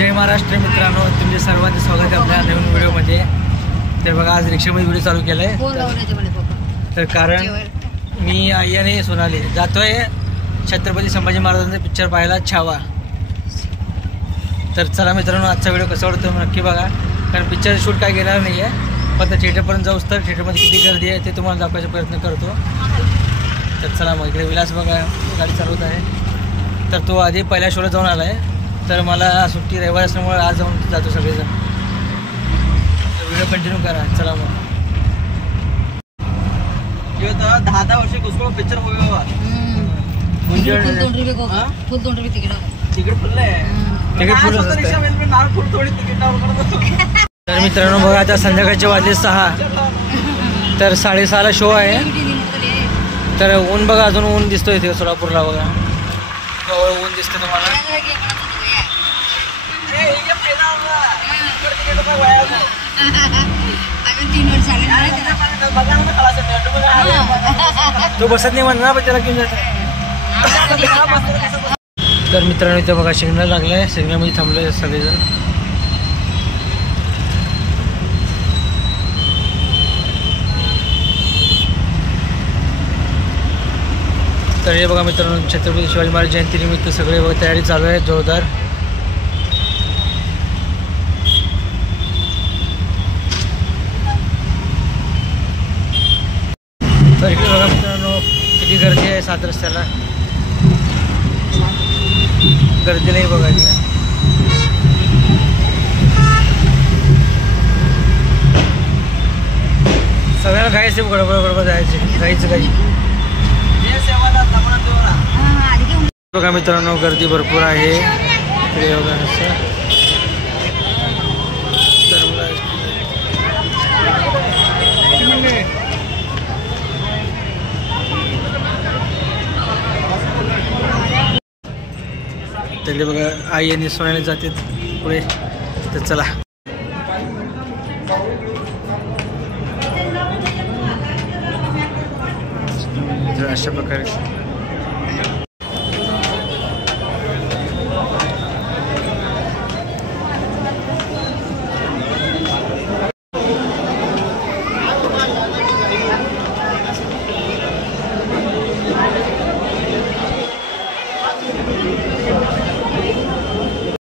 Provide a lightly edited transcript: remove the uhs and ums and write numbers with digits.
जय महाराष्ट्र मित्रांनो, तुमचे सर्वांचे स्वागत आहे आपल्या नवीन व्हिडिओमध्ये. तर बघा, आज रिक्षामध्ये व्हिडिओ चालू केला आहे. तर कारण मी आई आणि सोनाली जातोय छत्रपती संभाजी महाराजांचा पिक्चर पाहायला, छावा. तर चला मित्रांनो, आजचा व्हिडिओ कसा वाटतो नक्की बघा. कारण पिक्चर शूट काय घेणार नाही आहे, फक्त थिएटरपर्यंत जाऊच तर थिएटरमध्ये किती गर्दी आहे ते तुम्हाला दाखवायचा प्रयत्न करतो. तर चला मग, इकडे विलास बघा गाडी चालवत आहे. तर तो आधी पहिल्या शोला जाऊन आला आहे. तर मला सुट्टी रविवार असल्यामुळे आज जाऊन जातो सगळेजण. व्हिडिओ कंटिन्यू करा. चला मग. 10 वर्ष घुसखोर पिक्चर हो बाबा. तिकीट फुल आहे. तर मित्रांनो बघा, आता संध्याकाळचे वाजले 6. तर 6:30ला शो आहे. तर ऊन बघा, अजून ऊन दिसतोय इथे सोलापूरला बघा. ऊन दिसतं तुम्हाला. तो बसत नाही म्हणणार, पण त्याला घेऊन जात. तर मित्रांनो इथे बघा सिग्नल लागलाय, सिग्नलमध्ये थांबलोय सगळेजण. तर हे बघा मित्रांनो, छत्रपती शिवाजी महाराज जयंतीनिमित्त सगळे बघा तयारी चालू आहे जोरदार. तर इकडे बघा मित्रांनो, किती गर्दी आहे 7 रस्त्याला. गर्दी नाही बघा इकडे. सगळ्यांना घायचे, गडबड जायचे, घाई. बघा मित्रांनो, गर्दी भरपूर आहे इकडे बघा. तिकडे बघा आई आणि सोनाली जाते पुढे. तर चला. अशा प्रकारे